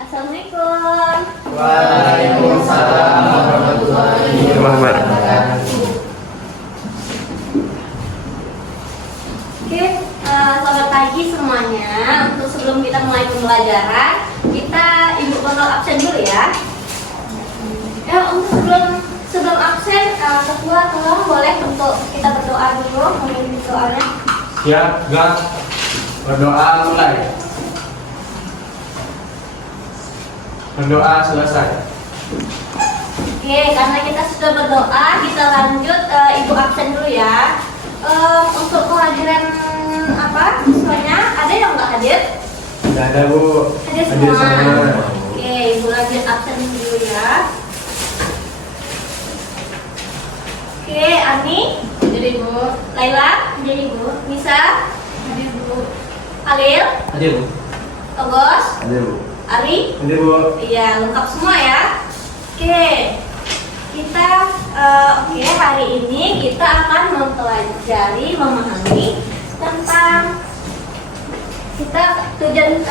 Assalamualaikum. Waalaikumsalam warahmatullahi wabarakatuh. Oke, selamat pagi semuanya. Untuk sebelum kita mulai pembelajaran, kita ibu bakal absen dulu ya. Untuk sebelum absen, ketua tolong boleh untuk kita berdoa dulu, memimpin doanya. Siap, Gak? Berdoa mulai. Berdoa selesai. Oke, karena kita sudah berdoa, kita lanjut. Ibu absen dulu ya. Untuk kehadiran siswanya ada yang nggak hadir? Tidak ada, Bu. Hadir semua. Oke, ibu lanjut absen dulu ya. Oke, Ani, hadir ibu. Laila, hadir ibu. Nisa, hadir bu. Halil, Hadir, Bu. Togos, Hadir, Bu. Ari, Hadir, Bu. iya lengkap semua ya. Oke, kita hari ini kita akan mempelajari, memahami tentang tujuan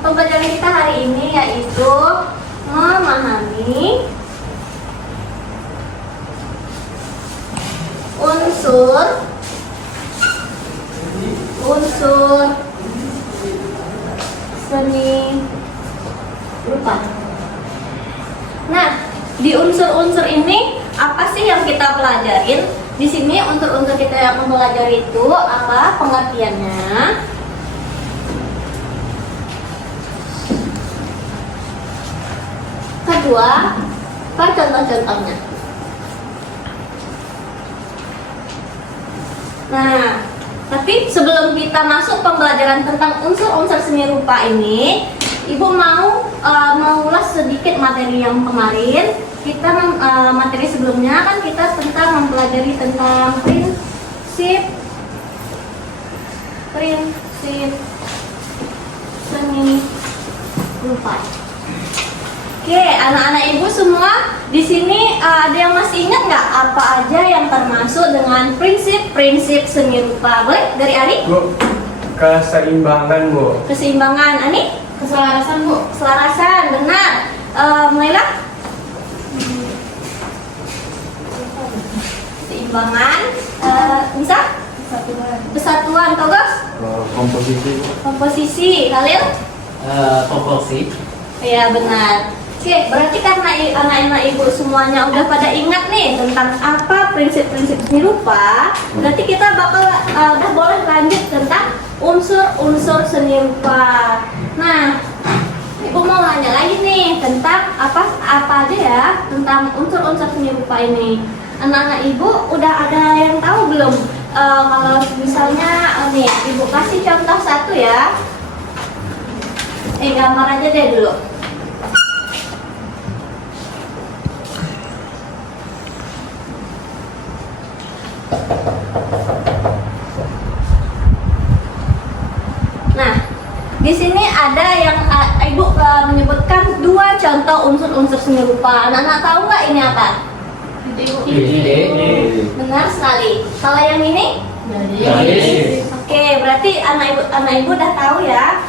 pembelajaran kita hari ini yaitu memahami unsur seni rupa. Nah, di unsur-unsur ini apa sih yang kita pelajarin? Di sini unsur-unsur kita yang mempelajari itu apa pengertiannya? Kedua, apa contoh-contohnya? Nah, tapi sebelum kita masuk pembelajaran tentang unsur-unsur seni rupa ini, Ibu mau mengulas sedikit materi yang kemarin. Kita materi sebelumnya kan kita tentang mempelajari tentang prinsip seni rupa. Oke, anak-anak ibu semua di sini ada yang masih ingat nggak apa aja yang termasuk dengan prinsip seni rupa? Boleh dari Ari? Bu, keseimbangan, Bu. Keseimbangan. Ani? Keselarasan, Bu. Keselarasan, benar. Laila? Keseimbangan. Nisa? Kesatuan. Togos? Komposisi, Bu. Komposisi. Halil? Proporsi. Iya, benar. Oke, berarti karena anak-anak ibu semuanya udah pada ingat nih tentang apa prinsip-prinsip seni rupa, berarti kita bakal udah boleh lanjut tentang unsur-unsur seni rupa. Nah, ibu mau nanya lagi nih tentang apa aja ya tentang unsur-unsur seni rupa ini. Anak-anak ibu udah ada yang tahu belum? Kalau misalnya nih, ibu kasih contoh satu ya. Gambar aja deh dulu. Nah, di sini ada yang ibu menyebutkan dua contoh unsur-unsur seni rupa. Anak-anak tahu nggak ini apa? Titik. Benar sekali. Kalau yang ini? Garis. Oke, berarti anak ibu udah tahu ya.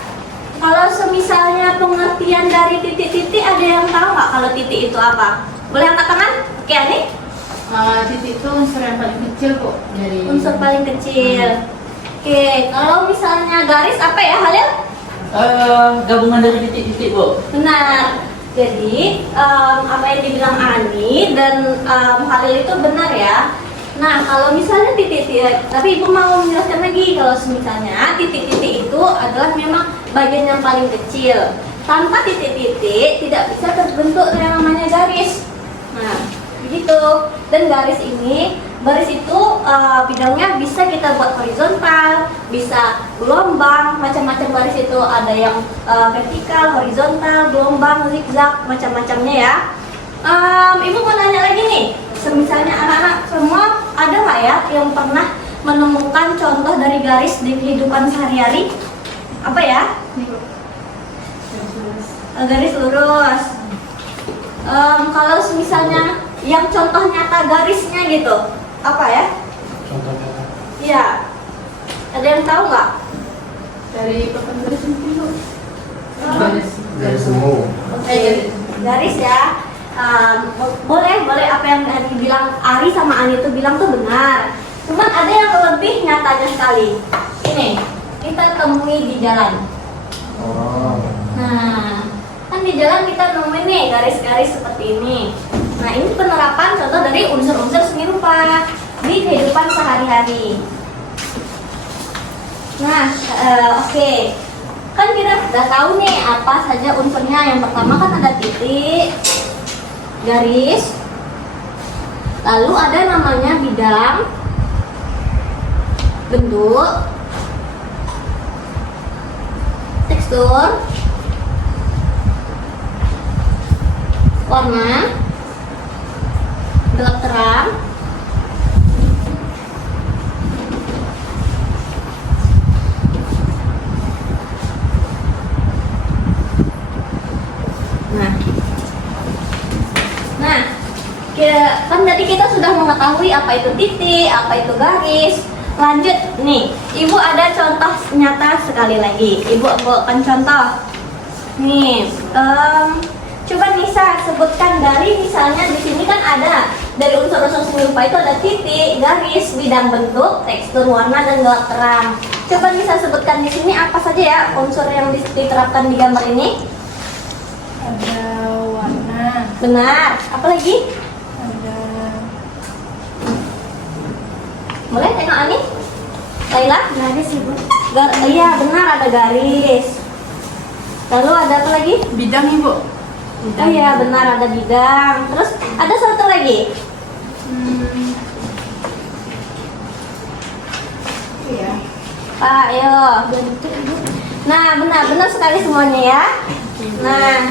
Kalau semisalnya pengertian dari titik-titik, ada yang tahu nggak kalau titik itu apa? Boleh angkat tangan? Oke, Ani? Titik itu unsur yang paling kecil, Bu. Dari Unsur paling kecil. Oke, kalau misalnya garis apa ya, Halil? Gabungan dari titik-titik, Bu. Benar. Jadi apa yang dibilang Ani dan Halil itu benar ya. Nah, kalau misalnya titik-titik, tapi ibu mau menjelaskan lagi kalau misalnya titik-titik itu adalah memang bagian yang paling kecil. Tanpa titik-titik tidak bisa terbentuk yang namanya garis. Nah, begitu. Dan garis itu bidangnya bisa kita buat horizontal, bisa gelombang, macam-macam garis itu ada yang vertikal, horizontal, gelombang, zigzag, macam-macamnya ya. Ibu mau nanya lagi nih, misalnya anak-anak semua ada nggak ya yang pernah menemukan contoh dari garis di kehidupan sehari-hari? Apa ya? Garis lurus. Kalau misalnya yang contoh nyata garisnya gitu, apa ya? Contoh kata. Iya. Ada yang tahu nggak? dari papan garis mungkin, Bu. Dari semu. garis ya. Boleh apa yang dibilang Ari sama Ani itu bilang tuh benar. Cuman ada yang lebih nyatanya sekali. Ini kita temui di jalan. Nah, kan di jalan kita nemuin nih garis-garis seperti ini. Nah, ini penerapan contoh dari unsur-unsur seni rupa di kehidupan sehari-hari. Nah, oke. Kan kita udah tahu nih apa saja unsurnya. Yang pertama kan ada titik, garis, lalu ada namanya bidang, bentuk, tekstur, warna, gelap terang, kan tadi kita sudah mengetahui apa itu titik, apa itu garis. Lanjut nih, Ibu ada contoh nyata sekali lagi. Ibu akan contoh. Nih, coba Nisa sebutkan dari misalnya di sini kan ada dari unsur-unsur seni rupa itu ada titik, garis, bidang bentuk, tekstur, warna dan gelap terang. Coba Nisa sebutkan di sini apa saja ya unsur yang diterapkan di gambar ini? Ada warna. Benar. Apa lagi? Boleh tengok Ani? Laila? Garis Ibu. Iya benar, ada garis. Lalu ada apa lagi? Bidang Ibu. Oh iya benar, ada bidang. Terus ada satu lagi. Iya. Pak, ayo. Nah benar sekali semuanya ya. Nah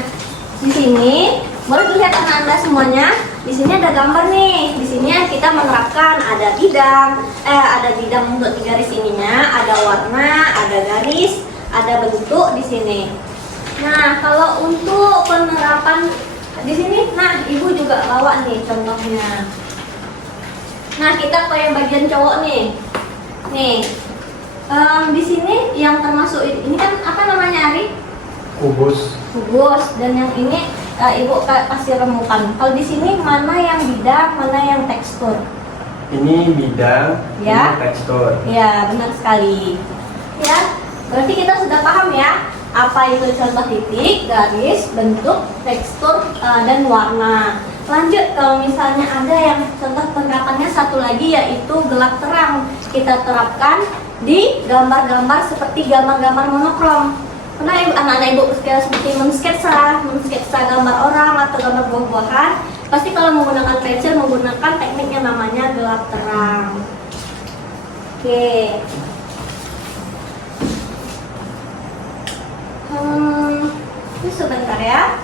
di sini boleh dilihat anak-anak semuanya. Di sini ada gambar nih. Di sini kita menerapkan ada bidang untuk di garis ininya, ada warna, ada garis, ada bentuk di sini. Nah, kalau untuk penerapan di sini, nah Ibu juga bawa nih contohnya. Nah, kita ke yang bagian cowok nih. Nih, di sini yang termasuk ini kan apa namanya Ari? Kubus. Kubus. Dan yang ini Ibu kasih remukan. Kalau di sini mana yang bidang, mana yang tekstur? Ini bidang, Ya. ini tekstur. Ya, benar sekali. Ya, berarti kita sudah paham ya apa itu contoh titik, garis, bentuk, tekstur, dan warna. Lanjut, kalau misalnya ada yang contoh penerapannya satu lagi yaitu gelap terang. Kita terapkan di gambar-gambar seperti gambar-gambar monokrom. Karena anak-anak Ibu seperti mensketsa gambar orang atau gambar buah-buahan, pasti kalau menggunakan pensil menggunakan teknik yang namanya gelap terang. Oke. Ini sebentar ya.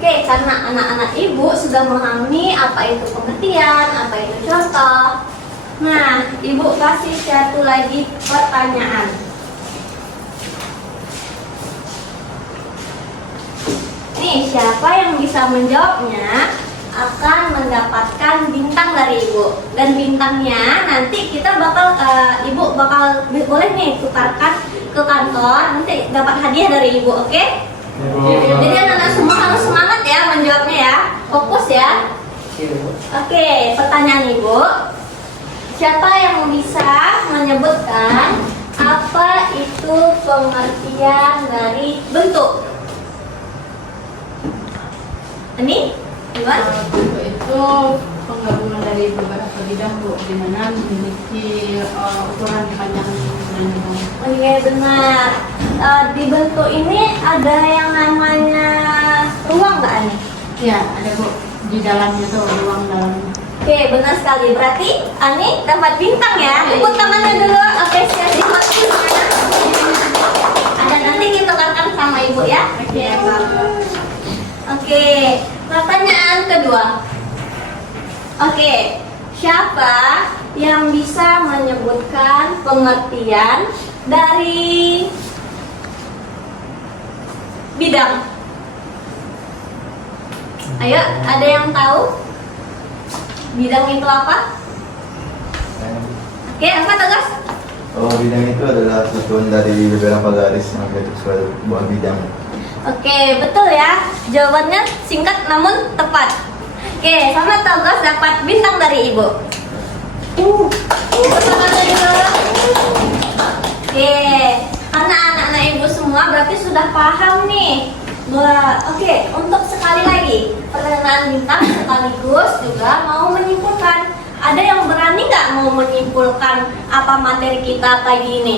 Oke, karena anak-anak Ibu sudah memahami apa itu pengertian, apa itu contoh. Nah, Ibu kasih satu lagi pertanyaan. Nih, siapa yang bisa menjawabnya akan mendapatkan bintang dari Ibu. Dan bintangnya nanti kita Ibu bakal boleh nih tukarkan ke kantor, nanti dapat hadiah dari Ibu, oke? Jadi anak-anak semua harus semangat ya menjawabnya ya, fokus ya. Oke, pertanyaan Ibu, siapa yang bisa menyebutkan apa itu pengertian dari bentuk? Ini, gimana? Bentuk itu penggabungan dari beberapa bidang Bu, di mana memiliki ukuran panjang dan lebar. Oke, benar. Di bentuk ini ada yang namanya ruang nggak Ani? Ya, ada Bu. Di dalamnya tuh ruang dalamnya. Oke, benar sekali. Berarti Ani dapat bintang ya. Tepuk tangannya dulu, apresiasi buat bintangnya. Ada nanti kita tukarkan sama Ibu ya. Oke. Oke, pertanyaan kedua. Oke, siapa yang bisa menyebutkan pengertian dari bidang? Ayo, ada yang tahu? Bidang itu apa? Oke, apa Tegas? Oh, bidang itu adalah satuan dari beberapa garis yang berbentuk sebuah bidang. Oke, betul ya. Jawabannya singkat namun tepat. Oke, sama Tegas dapat bintang dari Ibu. Selamat juga. Oke, karena anak-anak Ibu semua berarti sudah paham nih. Oke, untuk sekali lagi perkenaan bintang sekaligus juga mau menyimpulkan. Ada yang berani nggak mau menyimpulkan apa materi kita pagi ini?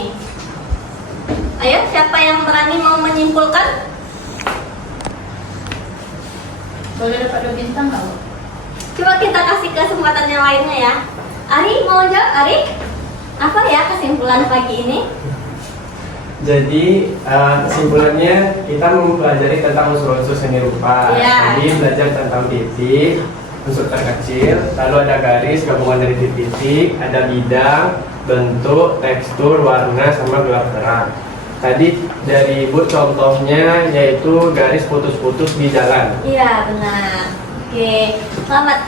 Ayo, siapa yang berani mau menyimpulkan? Boleh dapat 2 bintang nggak, Bu? Coba kita kasih kesempatan yang lainnya ya. Ari mau jawab, Ari? Apa ya kesimpulan pagi ini? Jadi kesimpulannya kita mempelajari tentang unsur-unsur seni rupa. Iya. Jadi belajar tentang titik, unsur terkecil, lalu ada garis gabungan dari titik, ada bidang, bentuk, tekstur, warna, sama gelap terang. Tadi dari Ibu contohnya yaitu garis putus-putus di jalan. Iya benar. Oke, selamat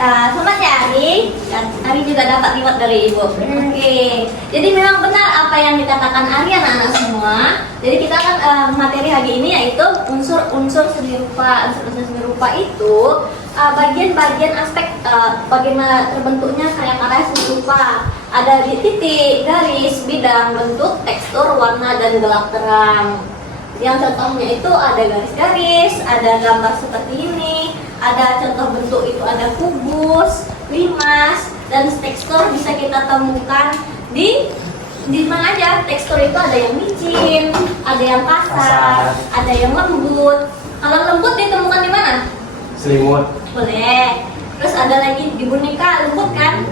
ya Ari. Dan Ari juga dapat reward dari Ibu. Oke, jadi memang benar apa yang dikatakan Ari anak-anak semua. Jadi kita kan materi hari ini yaitu unsur-unsur seni rupa. Unsur-unsur seni rupa itu bagian-bagian aspek bagaimana terbentuknya karya-karya seni rupa. Ada di titik, garis, bidang, bentuk, tekstur, warna, dan gelap terang. Yang contohnya itu ada garis-garis, ada gambar seperti ini, ada contoh bentuk itu ada kubus, limas, dan tekstur bisa kita temukan di mana aja. Tekstur itu ada yang licin, ada yang kasar, ada yang lembut. Kalau lembut ditemukan di mana? Selimut. Boleh. Terus ada lagi di boneka lembut kan?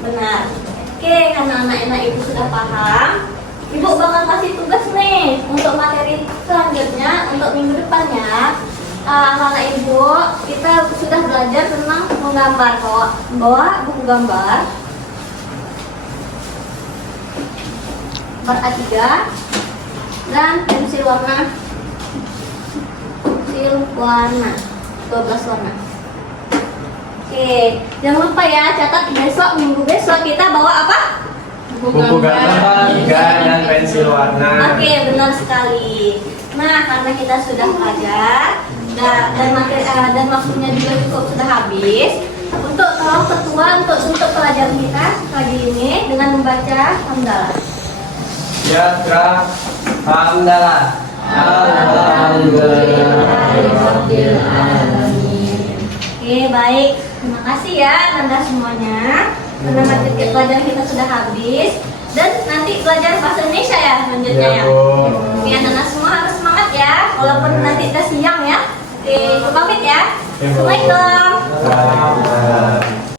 Benar. Oke, karena anak-anak ibu sudah paham, Ibu bakal kasih tugas nih untuk materi selanjutnya untuk minggu depannya. Anak-anak ibu, kita sudah belajar tentang menggambar. Bawa buku gambar A3 dan pensil warna 12 warna. Oke, jangan lupa ya, catat minggu besok kita bawa apa? Buku gambar 3 dan pensil warna. Oke, benar sekali. Nah, karena kita sudah belajar dan materi dan waktunya juga cukup sudah habis. Untuk tolong ketua untuk pelajaran kita pagi ini dengan membaca hamdalah. Yatra hamdalah. Oke, baik. Terima kasih ya Anda semuanya. Karena materi pelajaran kita sudah habis dan nanti belajar bahasa Indonesia ya selanjutnya ya. Oke, anak-anak semua harus semangat ya. Walaupun nanti kita siang ya. Oke, pamit ya. Assalamualaikum. Waalaikumsalam.